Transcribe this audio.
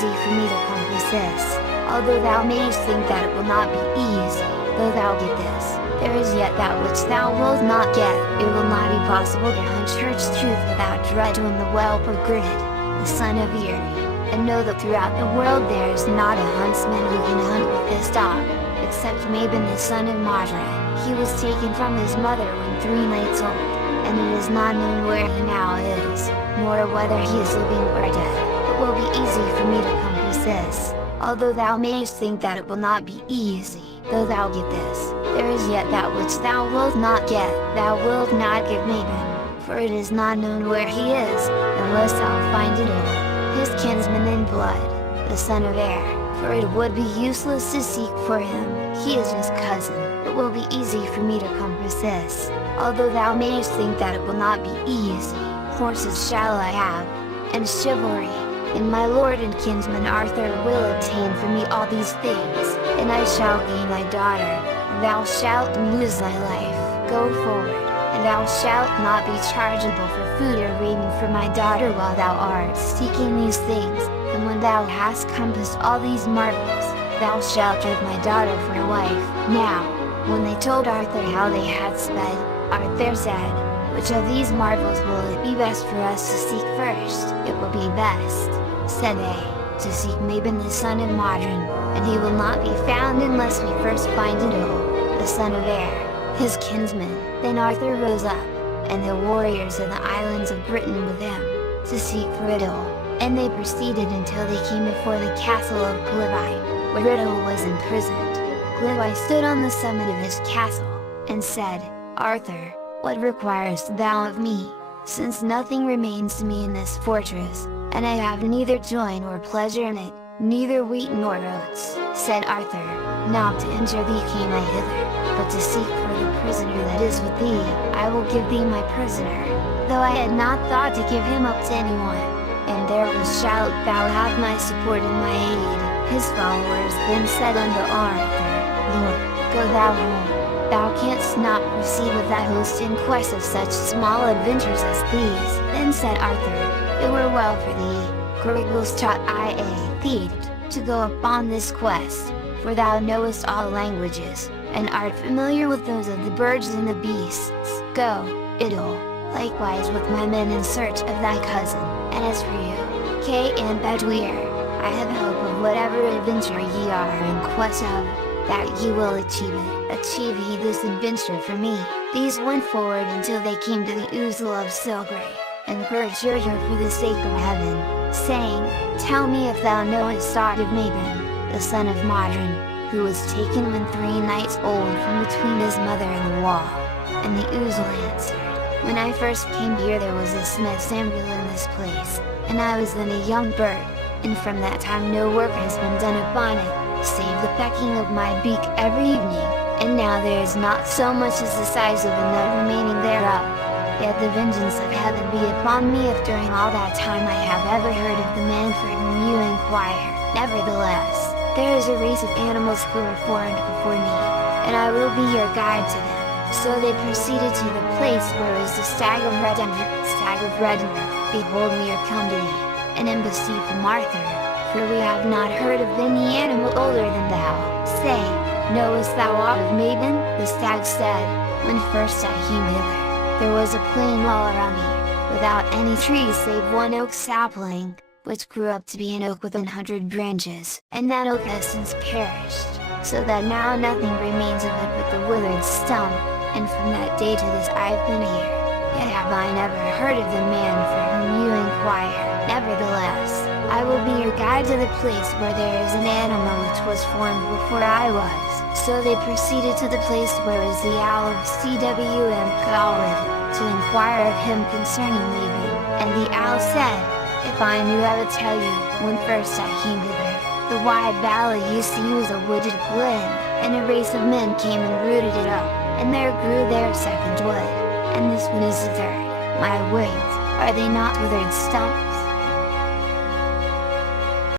easy for me to compass this. Although thou mayest think that it will not be easy, though thou get this, there is yet that which thou wilt not get. It will not be possible to hunt church truth without dread when the well-pergirded, the son of Eri. And know that throughout the world there is not a huntsman who can hunt with this dog, except Mabon the son of Madra. He was taken from his mother when 3 nights old, and it is not known where he now is, nor whether he is living or dead. It will be easy for me to compass this. Although thou mayest think that it will not be easy, though thou get this, there is yet that which thou wilt not get. Thou wilt not give Mabon, for it is not known where he is, unless thou find it all, his kinsman in blood, the son of Er, for it would be useless to seek for him, he is his cousin. It will be easy for me to compass this. Although thou mayest think that it will not be easy, horses shall I have, and chivalry, and my lord and kinsman Arthur will obtain for me all these things, and I shall gain thy daughter. Thou shalt lose thy life. Go forward, and thou shalt not be chargeable for food or raiment for my daughter while thou art seeking these things, and when thou hast compassed all these marvels, thou shalt give my daughter for a wife. Now, when they told Arthur how they had sped, Arthur said, which of these marvels will it be best for us to seek first? It will be best, said they, to seek Mabon the son of Modron, and he will not be found unless we first find Idil, the son of Er, his kinsman. Then Arthur rose up, and the warriors of the islands of Britain with him, to seek for Idil, and they proceeded until they came before the castle of Glivai, where Idil was imprisoned. Glivai stood on the summit of his castle, and said, Arthur, what requirest thou of me, since nothing remains to me in this fortress, and I have neither joy nor pleasure in it, neither wheat nor oats? Said Arthur, not to injure thee came I hither, but to seek for the prisoner that is with thee. I will give thee my prisoner, though I had not thought to give him up to anyone. And therewith shalt thou have my support and my aid. His followers then said unto Arthur, Lord, go thou home. Thou canst not proceed with thy host in quest of such small adventures as these. Then said Arthur, it were well for thee, Grigos taught I thee, to go upon this quest, for thou knowest all languages, and art familiar with those of the birds and the beasts. Go, Idil, likewise with my men in search of thy cousin. And as for you, Kay and Bedwyr, I have hope of whatever adventure ye are in quest of, that ye will achieve it. Achieve ye this adventure for me. These went forward until they came to the Ousel of Silgray, and perjured her for the sake of heaven, saying, Tell me if thou knowest aught of Mabon, the son of Modron, who was taken when 3 nights old from between his mother and the wall. And the Ousel answered, When I first came here there was a smith's anvil in this place, and I was then a young bird, and from that time no work has been done upon it, save the pecking of my beak every evening, and now there is not so much as the size of a nut remaining thereof. Yet the vengeance of heaven be upon me if during all that time I have ever heard of the man for whom you inquire. Nevertheless, there is a race of animals who are formed before me, and I will be your guide to them. So they proceeded to the place where is the stag of Redinner. Stag of Redinner, behold we are come to thee, an embassy from Arthur, for we have not heard of any animal older than thou. Say, knowest thou aught of Mabon? The stag said, When first I came hither, there was a plain all around me, without any trees save one oak sapling, which grew up to be an oak with 100 branches, and that oak has since perished, so that now nothing remains of it but the withered stump, and from that day to this I have been here, yet have I never heard of the man for whom you inquire. Nevertheless, I will be your guide to the place where there is an animal which was formed before I was. So they proceeded to the place where is the owl of Cwm Olwen, to inquire of him concerning Mabon. And the owl said, If I knew I would tell you, when first I came hither, the wide valley you see was a wooded glen, and a race of men came and rooted it up, and there grew there a second wood, and this one is the third. My words, are they not withered stump?